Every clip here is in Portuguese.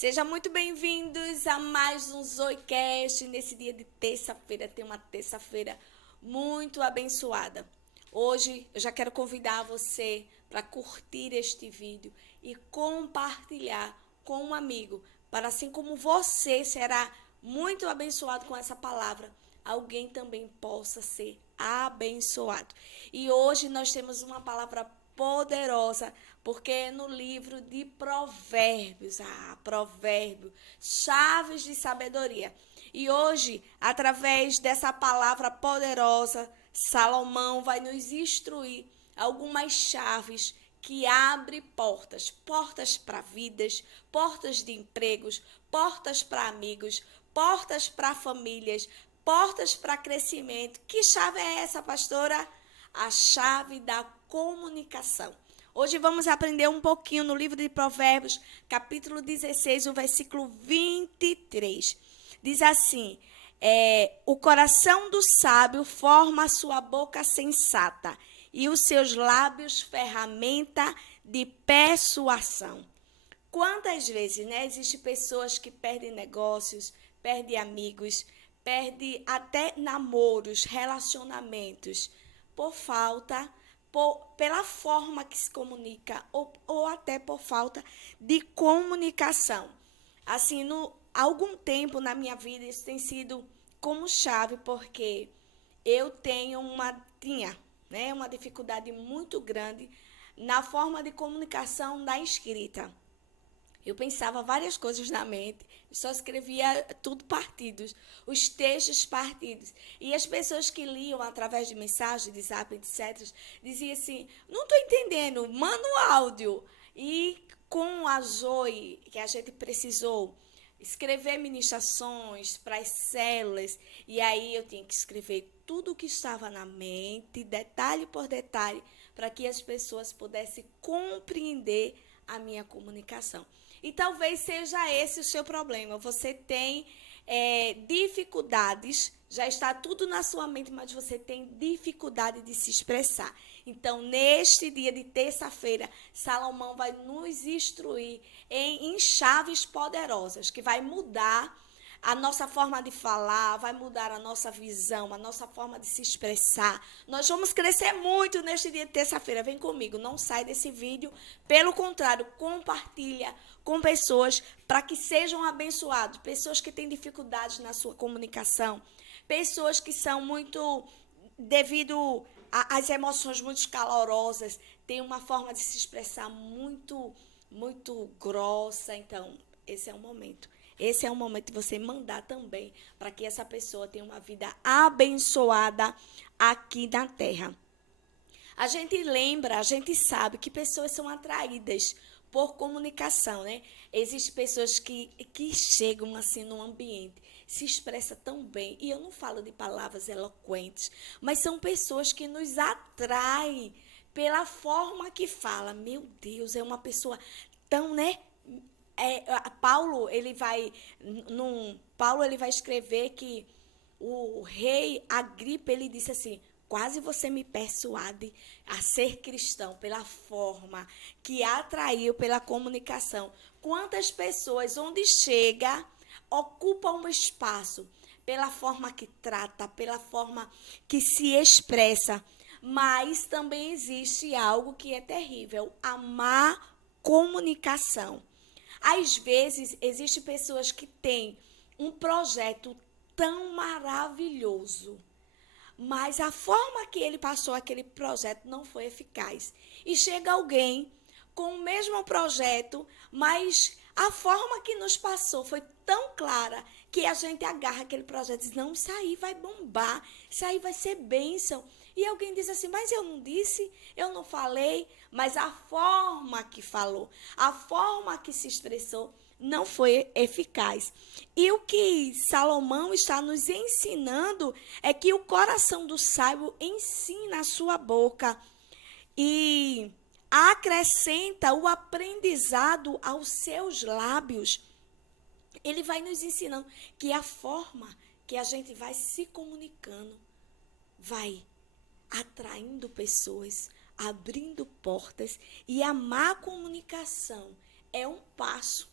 Sejam muito bem-vindos a mais um Zoicast. Nesse dia de terça-feira, tem uma terça-feira muito abençoada. Hoje eu já quero convidar você para curtir este vídeo e compartilhar com um amigo, para assim como você será muito abençoado com essa palavra, alguém também possa ser abençoado. E hoje nós temos uma palavra poderosa, porque é no livro de Provérbios, provérbio, chaves de sabedoria. E hoje, através dessa palavra poderosa, Salomão vai nos instruir algumas chaves que abrem portas, portas para vidas, portas de empregos, portas para amigos, portas para famílias, portas para crescimento. Que chave é essa, pastora? A chave da comunicação. Hoje vamos aprender um pouquinho no livro de Provérbios, capítulo 16, o versículo 23. Diz assim: o coração do sábio forma a sua boca sensata, e os seus lábios ferramenta de persuasão. Quantas vezes, né, existem pessoas que perdem negócios, perdem amigos, perdem até namoros, relacionamentos, por falta, pela forma que se comunica, ou até por falta de comunicação. Assim, algum tempo na minha vida, isso tem sido como chave, porque eu tinha, né, uma dificuldade muito grande na forma de comunicação da escrita. Eu pensava várias coisas na mente, só escrevia tudo partidos, os textos partidos. E as pessoas que liam através de mensagem, de zap, etc., diziam assim: não estou entendendo, manda um áudio. E com a Zoe, que a gente precisou escrever ministrações para as células, e aí eu tinha que escrever tudo o que estava na mente, detalhe por detalhe, para que as pessoas pudessem compreender a minha comunicação. E talvez seja esse o seu problema. Você tem dificuldades, já está tudo na sua mente, mas você tem dificuldade de se expressar. Então, neste dia de terça-feira, Salomão vai nos instruir em chaves poderosas, que vai mudar a nossa forma de falar, vai mudar a nossa visão, a nossa forma de se expressar. Nós vamos crescer muito neste dia de terça-feira. Vem comigo, não sai desse vídeo. Pelo contrário, compartilha com pessoas para que sejam abençoados. Pessoas que têm dificuldades na sua comunicação. Pessoas que são muito, devido às emoções muito calorosas, têm uma forma de se expressar muito grossa. Então, esse é o momento. Esse é o momento de você mandar também para que essa pessoa tenha uma vida abençoada aqui na terra. A gente lembra, a gente sabe que pessoas são atraídas por comunicação, né? Existem pessoas que chegam assim no ambiente, se expressam tão bem. E eu não falo de palavras eloquentes, mas são pessoas que nos atraem pela forma que fala. Meu Deus, é uma pessoa tão, né? Paulo ele vai escrever que o rei Agripa, ele disse assim: quase você me persuade a ser cristão pela forma que atraiu pela comunicação. Quantas pessoas, onde chega, ocupam um espaço pela forma que trata, pela forma que se expressa. Mas também existe algo que é terrível: a má comunicação. Às vezes, existem pessoas que têm um projeto tão maravilhoso, mas a forma que ele passou aquele projeto não foi eficaz. E chega alguém com o mesmo projeto, mas a forma que nos passou foi tão clara que a gente agarra aquele projeto e diz: não, isso aí vai bombar, isso aí vai ser bênção. E alguém diz assim: mas eu não disse, eu não falei, mas a forma que falou, a forma que se expressou não foi eficaz. E o que Salomão está nos ensinando é que o coração do sábio ensina a sua boca e acrescenta o aprendizado aos seus lábios. Ele vai nos ensinando que a forma que a gente vai se comunicando vai atraindo pessoas, abrindo portas, e a má comunicação é um passo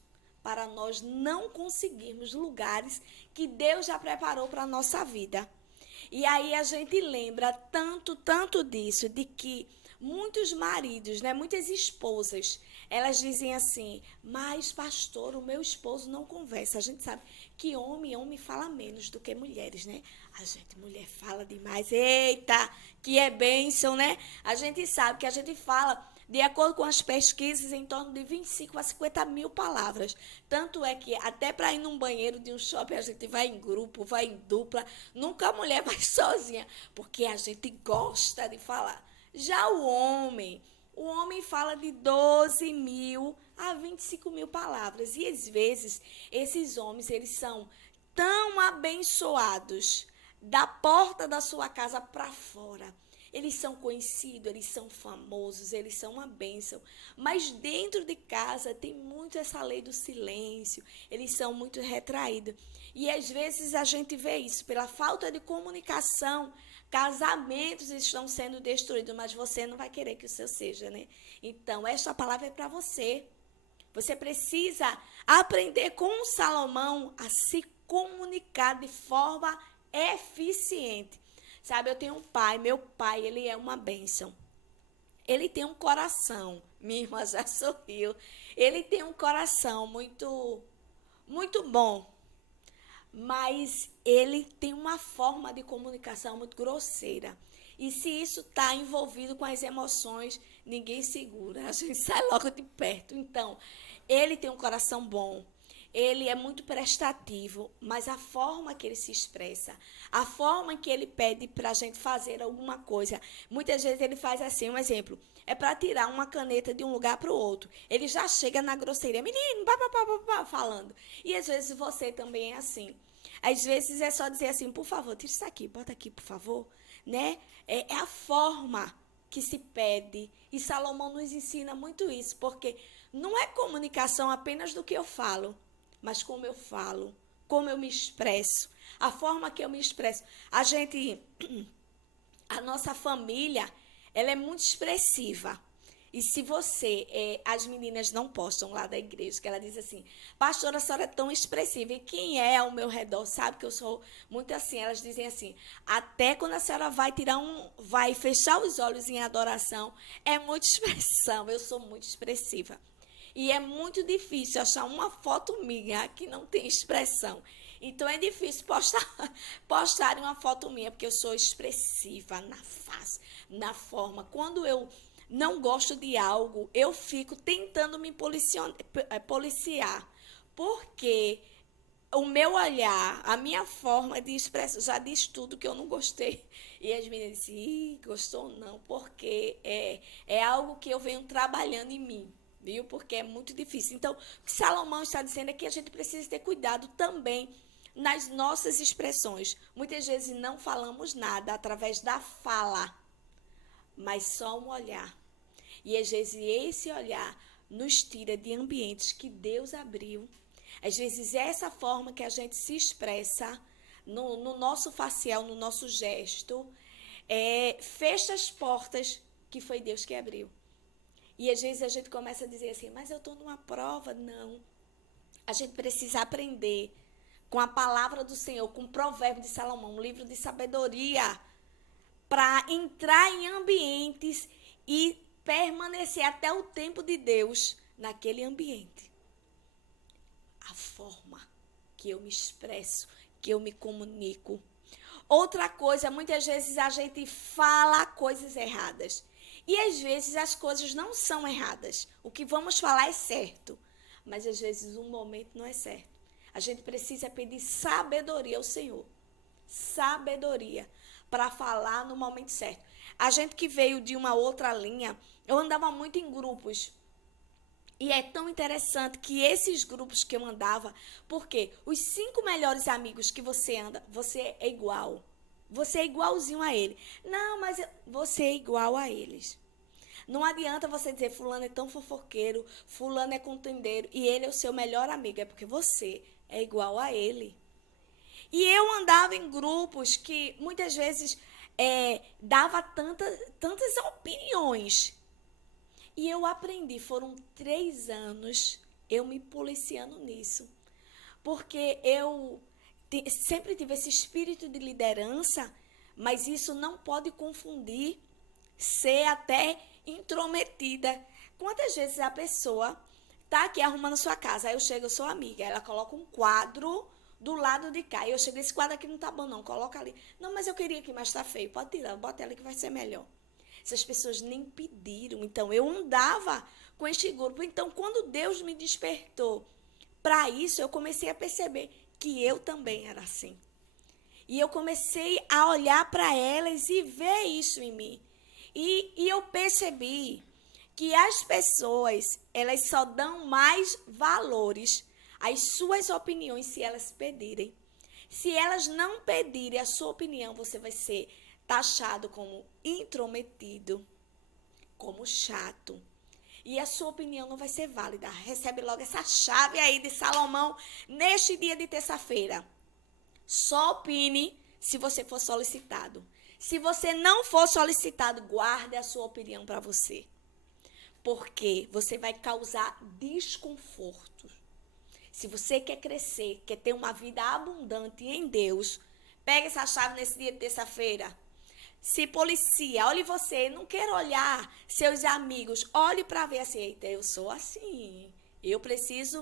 para nós não conseguirmos lugares que Deus já preparou para a nossa vida. E aí a gente lembra tanto disso, de que muitos maridos, né, muitas esposas, elas dizem assim, mas pastor, o meu esposo não conversa. A gente sabe que homem fala menos do que mulheres, né? A gente, mulher fala demais. Eita, que é bênção, né? A gente sabe que a gente fala, de acordo com as pesquisas, em torno de 25 a 50 mil palavras. Tanto é que até para ir num banheiro de um shopping, a gente vai em grupo, vai em dupla. Nunca a mulher vai sozinha, porque a gente gosta de falar. Já o homem fala de 12 mil a 25 mil palavras. E às vezes, esses homens, eles são tão abençoados da porta da sua casa para fora. Eles são conhecidos, eles são famosos, eles são uma bênção. Mas dentro de casa tem muito essa lei do silêncio. Eles são muito retraídos. E às vezes a gente vê isso pela falta de comunicação. Casamentos estão sendo destruídos, mas você não vai querer que o seu seja, né? Então, esta palavra é para você. Você precisa aprender com Salomão a se comunicar de forma eficiente. Sabe, eu tenho um pai, meu pai, ele é uma bênção. Ele tem um coração, minha irmã já sorriu. Ele tem um coração muito bom. Mas ele tem uma forma de comunicação muito grosseira. E se isso está envolvido com as emoções, ninguém segura, a gente sai logo de perto. Então, ele tem um coração bom, ele é muito prestativo, mas a forma que ele se expressa, a forma que ele pede para a gente fazer alguma coisa, muitas vezes ele faz assim, um exemplo, é para tirar uma caneta de um lugar para o outro. Ele já chega na grosseria, menino, falando. E às vezes você também é assim. Às vezes é só dizer assim, por favor, tira isso aqui, bota aqui, por favor. Né? É a forma que se pede. E Salomão nos ensina muito isso, porque não é comunicação apenas do que eu falo, mas como eu falo, como eu me expresso, a forma que eu me expresso. A nossa família, ela é muito expressiva. E se as meninas não postam lá da igreja, que ela diz assim, pastora, a senhora é tão expressiva, e quem é ao meu redor sabe que eu sou muito assim, elas dizem assim, até quando a senhora vai fechar os olhos em adoração, é muita expressão, eu sou muito expressiva. E é muito difícil achar uma foto minha que não tem expressão. Então é difícil postar uma foto minha, porque eu sou expressiva na face, na forma. Quando eu não gosto de algo, eu fico tentando me policiar. Porque o meu olhar, a minha forma de expressão, já diz tudo que eu não gostei. E as meninas dizem, gostou não, porque é algo que eu venho trabalhando em mim. Viu? Porque é muito difícil. Então, o que Salomão está dizendo é que a gente precisa ter cuidado também nas nossas expressões. Muitas vezes não falamos nada através da fala, mas só um olhar. E às vezes esse olhar nos tira de ambientes que Deus abriu. Às vezes essa forma que a gente se expressa no nosso facial, no nosso gesto, fecha as portas que foi Deus que abriu. E às vezes a gente começa a dizer assim, mas eu estou numa prova. Não. A gente precisa aprender com a palavra do Senhor, com o provérbio de Salomão, um livro de sabedoria, para entrar em ambientes e permanecer até o tempo de Deus naquele ambiente. A forma que eu me expresso, que eu me comunico. Outra coisa, muitas vezes a gente fala coisas erradas. E às vezes as coisas não são erradas. O que vamos falar é certo. Mas às vezes um momento não é certo. A gente precisa pedir sabedoria ao Senhor. Sabedoria para falar no momento certo. A gente que veio de uma outra linha, eu andava muito em grupos. E é tão interessante que esses grupos que eu andava, porque os 5 melhores amigos que você anda, você é igual. Você é igualzinho a ele. Não, mas você é igual a eles. Não adianta você dizer, fulano é tão fofoqueiro, fulano é contendeiro, e ele é o seu melhor amigo. É porque você é igual a ele. E eu andava em grupos que muitas vezes dava tantas opiniões. E eu aprendi, foram 3 anos Eu me policiando nisso. Porque eu sempre tive esse espírito de liderança, mas isso não pode confundir ser até intrometida. Quantas vezes a pessoa tá aqui arrumando sua casa, aí eu chego, eu sou amiga, ela coloca um quadro do lado de cá, e eu chego, esse quadro aqui não tá bom não, coloca ali. Não, mas eu queria aqui, mas tá feio, pode tirar, bota ali que vai ser melhor. Essas pessoas nem pediram, então eu andava com este grupo. Então, quando Deus me despertou para isso, eu comecei a perceber que eu também era assim. E eu comecei a olhar para elas e ver isso em mim. E eu percebi que as pessoas, elas só dão mais valores às suas opiniões se elas pedirem. Se elas não pedirem a sua opinião, você vai ser taxado como intrometido, como chato. E a sua opinião não vai ser válida. Recebe logo essa chave aí de Salomão neste dia de terça-feira. Só opine se você for solicitado. Se você não for solicitado, guarde a sua opinião para você. Porque você vai causar desconforto. Se você quer crescer, quer ter uma vida abundante em Deus, pega essa chave nesse dia de terça-feira. Se policia, olhe você, não quero olhar seus amigos, olhe para ver assim, eita, eu sou assim, eu preciso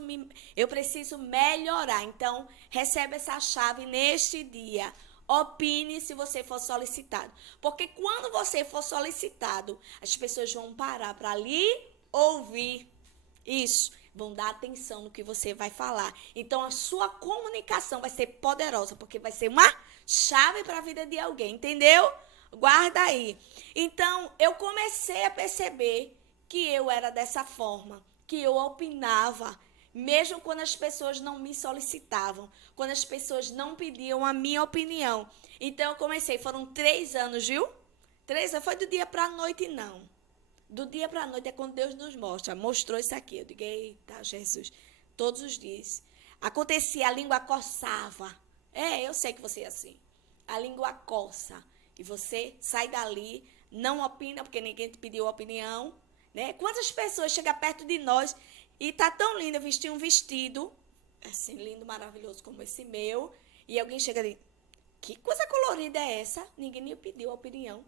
melhorar. Então, recebe essa chave neste dia. Opine se você for solicitado. Porque quando você for solicitado, as pessoas vão parar para lhe ouvir. Isso, vão dar atenção no que você vai falar. Então, a sua comunicação vai ser poderosa, porque vai ser uma chave para a vida de alguém, entendeu? Guarda aí. Então, eu comecei a perceber que eu era dessa forma, que eu opinava, mesmo quando as pessoas não me solicitavam, quando as pessoas não pediam a minha opinião. Então, eu comecei, foram 3 anos, viu? 3 anos, foi do dia para a noite, não. Do dia para a noite é quando Deus nos mostra. Mostrou isso aqui. Eu digo, eita, Jesus. Todos os dias. Acontecia, a língua coçava. Eu sei que você é assim. A língua coça. E você sai dali, não opina, porque ninguém te pediu opinião. Né? Quantas pessoas chegam perto de nós e tá tão linda, vestir um vestido, assim, lindo, maravilhoso como esse meu, e alguém chega ali, que coisa colorida é essa? Ninguém me pediu opinião.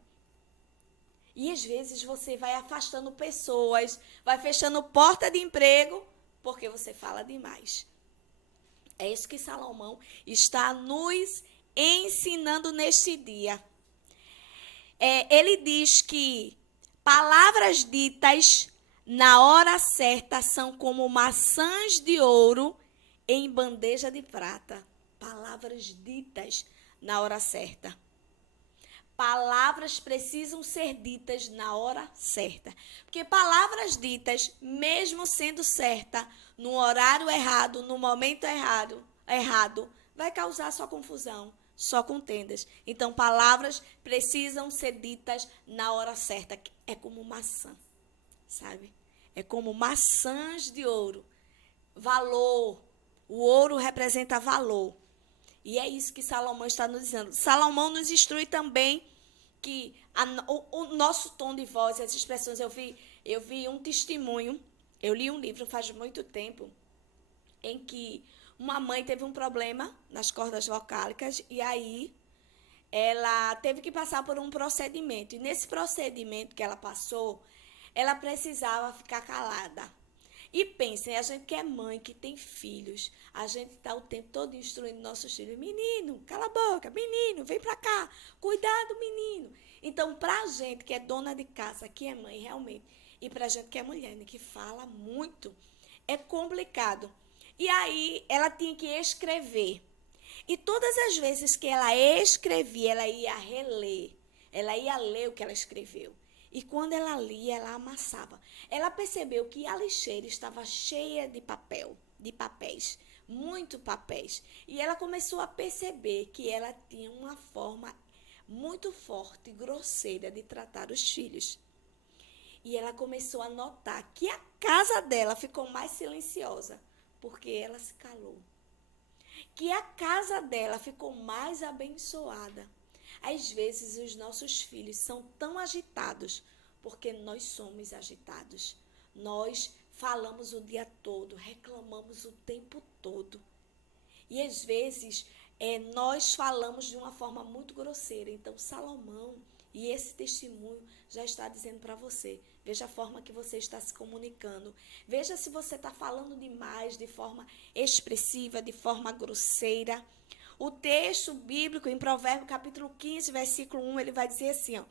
E às vezes você vai afastando pessoas, vai fechando porta de emprego, porque você fala demais. É isso que Salomão está nos ensinando neste dia. Ele diz que palavras ditas na hora certa são como maçãs de ouro em bandeja de prata. Palavras ditas na hora certa. Palavras precisam ser ditas na hora certa. Porque palavras ditas, mesmo sendo certa, no horário errado, no momento errado, vai causar só confusão, só contendas. Então, palavras precisam ser ditas na hora certa. É como maçã, sabe? É como maçãs de ouro. Valor. O ouro representa valor. E é isso que Salomão está nos dizendo. Salomão nos instrui também que o nosso tom de voz, as expressões, eu vi um testemunho, eu li um livro faz muito tempo, em que uma mãe teve um problema nas cordas vocálicas e aí ela teve que passar por um procedimento. E nesse procedimento que ela passou, ela precisava ficar calada. E pensem, a gente que é mãe, que tem filhos, a gente está o tempo todo instruindo nossos filhos. Menino, cala a boca, menino, vem para cá, cuidado, menino. Então, para a gente que é dona de casa, que é mãe realmente, e para a gente que é mulher, né, que fala muito, é complicado. E aí, ela tinha que escrever. E todas as vezes que ela escrevia, ela ia reler, ela ia ler o que ela escreveu. E quando ela lia, ela amassava. Ela percebeu que a lixeira estava cheia de papéis, muito papéis. E ela começou a perceber que ela tinha uma forma muito forte e grosseira de tratar os filhos. E ela começou a notar que a casa dela ficou mais silenciosa, porque ela se calou. Que a casa dela ficou mais abençoada. Às vezes, os nossos filhos são tão agitados porque nós somos agitados. Nós falamos o dia todo, reclamamos o tempo todo. E às vezes nós falamos de uma forma muito grosseira. Então Salomão, e esse testemunho já está dizendo para você, veja a forma que você está se comunicando. Veja se você está falando demais, de forma expressiva, de forma grosseira. O texto bíblico em Provérbios capítulo 15, versículo 1, ele vai dizer assim, ó,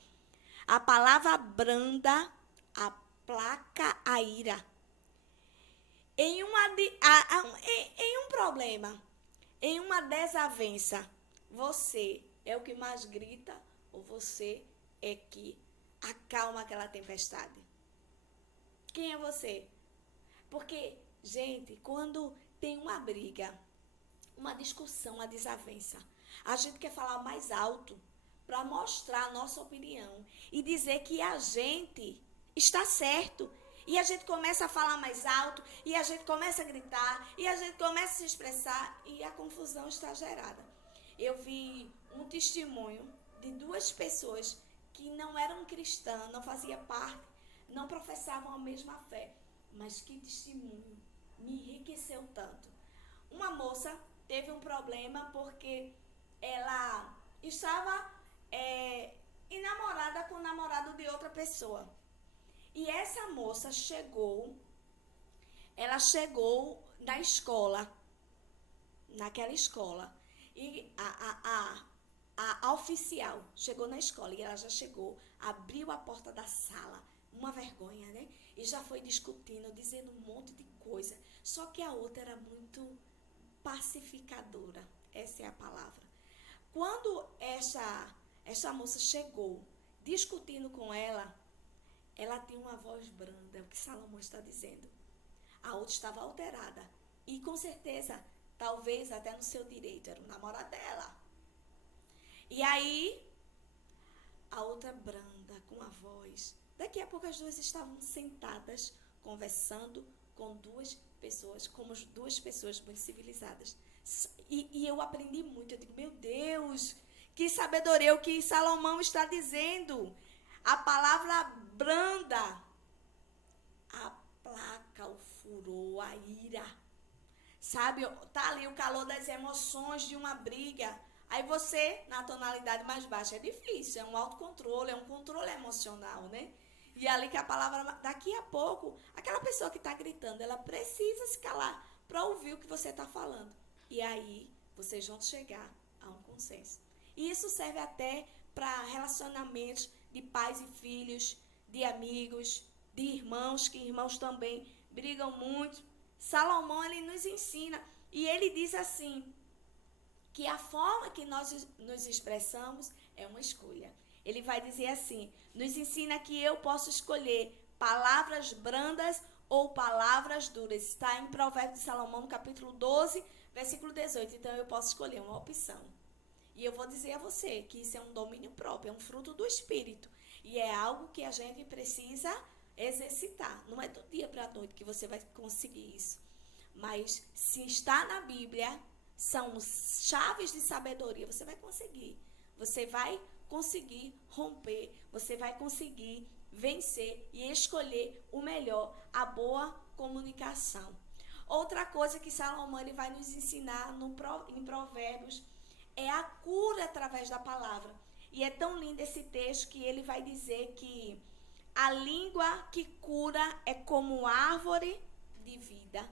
a palavra branda aplaca a ira. Em um problema, em uma desavença, você é o que mais grita ou você é que acalma aquela tempestade? Quem é você? Porque, gente, quando tem uma briga, uma discussão, uma desavença, a gente quer falar mais alto para mostrar a nossa opinião e dizer que a gente está certo. E a gente começa a falar mais alto, e a gente começa a gritar, e a gente começa a se expressar, e a confusão está gerada. Eu vi um testemunho de duas pessoas que não eram cristãs, não faziam parte, não professavam a mesma fé. Mas que testemunho me enriqueceu tanto. Uma moça teve um problema porque ela estava enamorada com o namorado de outra pessoa. E essa moça chegou na escola, naquela escola. E a oficial chegou na escola e ela já chegou, abriu a porta da sala, uma vergonha, né? E já foi discutindo, dizendo um monte de coisa. Só que a outra era muito pacificadora, essa é a palavra. Quando essa moça chegou discutindo com ela tinha uma voz branda, é o que Salomão está dizendo. A outra estava alterada. E com certeza, talvez até no seu direito, era o namorado dela. E aí, a outra branda, com a voz. Daqui a pouco as duas estavam sentadas, conversando com duas pessoas, como duas pessoas muito civilizadas. E eu aprendi muito, eu digo, meu Deus, que sabedoria o que Salomão está dizendo. A palavra branda aplaca o furor, a ira. Sabe, tá ali o calor das emoções de uma briga. Aí você, na tonalidade mais baixa, é difícil, é um autocontrole, é um controle emocional, né? E ali que a palavra, daqui a pouco, aquela pessoa que está gritando, ela precisa se calar para ouvir o que você está falando. E aí, vocês vão chegar a um consenso. E isso serve até para relacionamentos de pais e filhos, de amigos, de irmãos, que irmãos também brigam muito. Salomão, ele nos ensina, e ele diz assim, que a forma que nós nos expressamos é uma escolha. Ele vai dizer assim, nos ensina que eu posso escolher palavras brandas ou palavras duras. Está em Provérbios de Salomão, capítulo 12, versículo 18. Então, eu posso escolher uma opção. E eu vou dizer a você que isso é um domínio próprio, é um fruto do Espírito. E é algo que a gente precisa exercitar. Não é do dia para a noite que você vai conseguir isso. Mas se está na Bíblia, são chaves de sabedoria. Você vai conseguir. Você vai conseguir romper. Você vai conseguir vencer e escolher o melhor, a boa comunicação. Outra coisa que Salomão ele vai nos ensinar em Provérbios é a cura através da palavra. E é tão lindo esse texto que ele vai dizer que a língua que cura é como árvore de vida.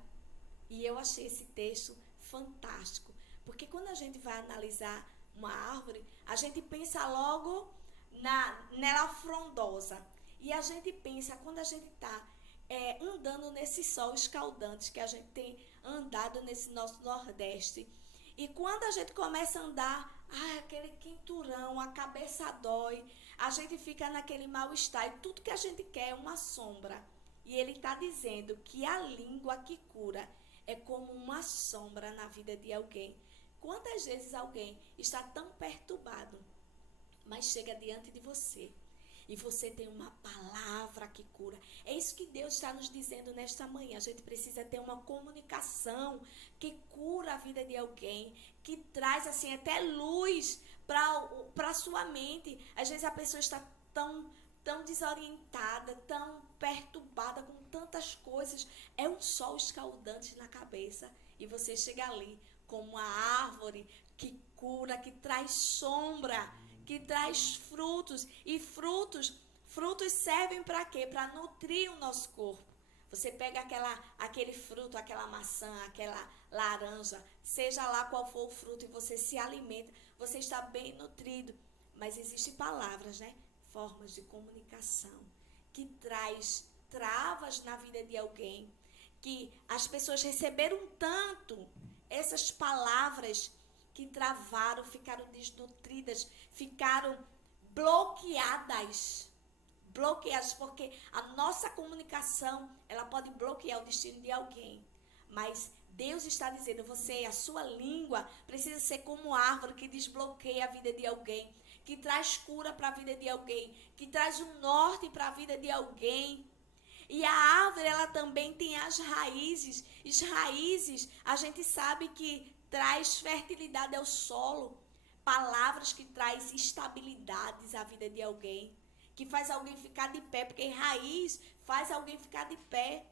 E eu achei esse texto fantástico. Porque quando a gente vai analisar uma árvore, a gente pensa logo nela frondosa. E a gente pensa, quando a gente está andando nesse sol escaldante que a gente tem andado nesse nosso Nordeste. E quando a gente começa a andar, aquele quenturão, a cabeça dói, a gente fica naquele mal-estar. E tudo que a gente quer é uma sombra. E ele está dizendo que a língua que cura é como uma sombra na vida de alguém. Quantas vezes alguém está tão perturbado, mas chega diante de você e você tem uma palavra que cura. É isso que Deus está nos dizendo nesta manhã. A gente precisa ter uma comunicação que cura a vida de alguém, que traz assim até luz para a sua mente. Às vezes a pessoa está tão tão desorientada, tão perturbada com tantas coisas. É um sol escaldante na cabeça e você chega ali como uma árvore que cura, que traz sombra, que traz frutos. E frutos servem para quê? Para nutrir o nosso corpo. Você pega aquele fruto, aquela maçã, aquela laranja, seja lá qual for o fruto, e você se alimenta, você está bem nutrido. Mas existem palavras, né? Formas de comunicação que traz travas na vida de alguém, que as pessoas receberam tanto essas palavras que travaram, ficaram desnutridas, ficaram bloqueadas, porque a nossa comunicação, ela pode bloquear o destino de alguém. Mas Deus está dizendo, a sua língua precisa ser como árvore que desbloqueia a vida de alguém, que traz cura para a vida de alguém, que traz um norte para a vida de alguém. E a árvore, ela também tem as raízes. As raízes, a gente sabe que traz fertilidade ao solo. Palavras que traz estabilidades à vida de alguém, que faz alguém ficar de pé, porque raiz faz alguém ficar de pé.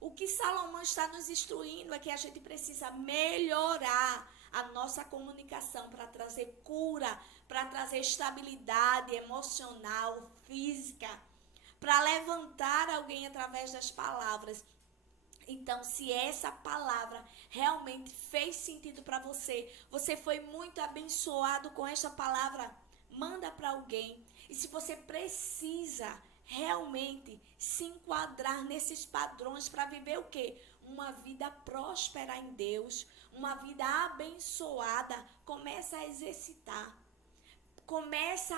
O que Salomão está nos instruindo é que a gente precisa melhorar a nossa comunicação para trazer cura, para trazer estabilidade emocional, física, para levantar alguém através das palavras. Então, se essa palavra realmente fez sentido para você, você foi muito abençoado com essa palavra, manda para alguém. E se você precisa realmente se enquadrar nesses padrões para viver o quê? Uma vida próspera em Deus, uma vida abençoada, começa a exercitar, começa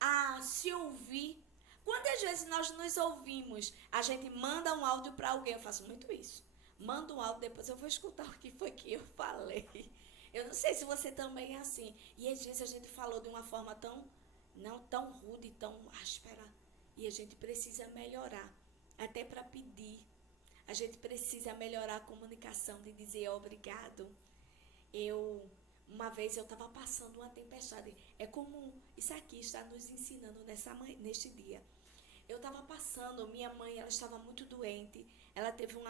a se ouvir. Quantas vezes nós nos ouvimos? A gente manda um áudio para alguém, eu faço muito isso. Manda um áudio, depois eu vou escutar o que foi que eu falei. Eu não sei se você também é assim. E às vezes a gente falou de uma forma não tão rude, tão áspera. E a gente precisa melhorar, até para pedir. A gente precisa melhorar a comunicação, de dizer obrigado. Uma vez eu estava passando uma tempestade. É como isso aqui está nos ensinando neste dia. Eu estava passando, minha mãe, ela estava muito doente. Ela teve um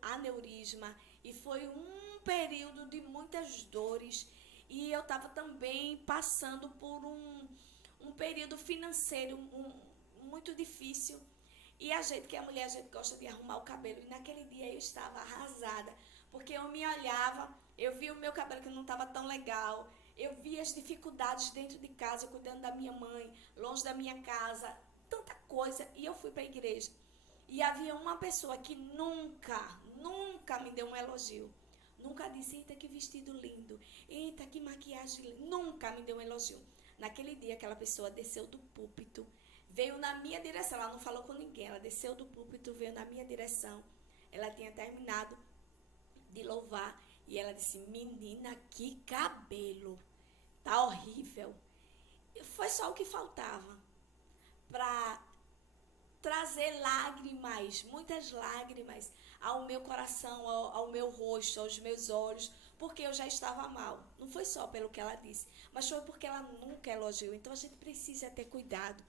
aneurisma e foi um período de muitas dores. E eu estava também passando por um período financeiro muito difícil. E a gente, que é mulher, a gente gosta de arrumar o cabelo. E naquele dia eu estava arrasada, porque eu me olhava, eu vi o meu cabelo que não estava tão legal, eu vi as dificuldades dentro de casa, cuidando da minha mãe, longe da minha casa, tanta coisa. E eu fui para a igreja. E havia uma pessoa que nunca me deu um elogio. Nunca disse, eita, que vestido lindo, eita, que maquiagem linda. Nunca me deu um elogio. Naquele dia, aquela pessoa desceu do púlpito, veio na minha direção, ela não falou com ninguém, ela desceu do púlpito, veio na minha direção. Ela tinha terminado de louvar e ela disse, menina, que cabelo, tá horrível. Foi só o que faltava para trazer lágrimas, muitas lágrimas ao meu coração, ao meu rosto, aos meus olhos, porque eu já estava mal. Não foi só pelo que ela disse, mas foi porque ela nunca elogiou. Então a gente precisa ter cuidado,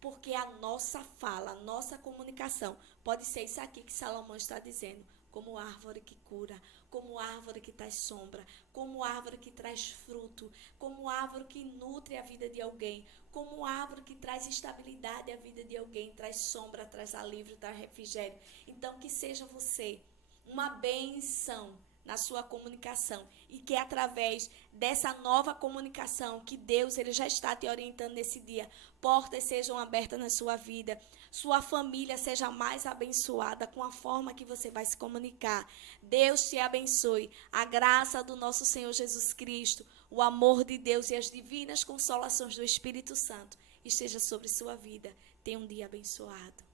porque a nossa fala, a nossa comunicação pode ser isso aqui que Salomão está dizendo, como árvore que cura, como árvore que traz sombra, como árvore que traz fruto, como árvore que nutre a vida de alguém, como árvore que traz estabilidade à vida de alguém, traz sombra, traz alívio, traz refrigério. Então, que seja você uma bênção na sua comunicação e que através dessa nova comunicação que Deus ele já está te orientando nesse dia, portas sejam abertas na sua vida, sua família seja mais abençoada com a forma que você vai se comunicar. Deus te abençoe. A graça do nosso Senhor Jesus Cristo, o amor de Deus e as divinas consolações do Espírito Santo esteja sobre sua vida. Tenha um dia abençoado.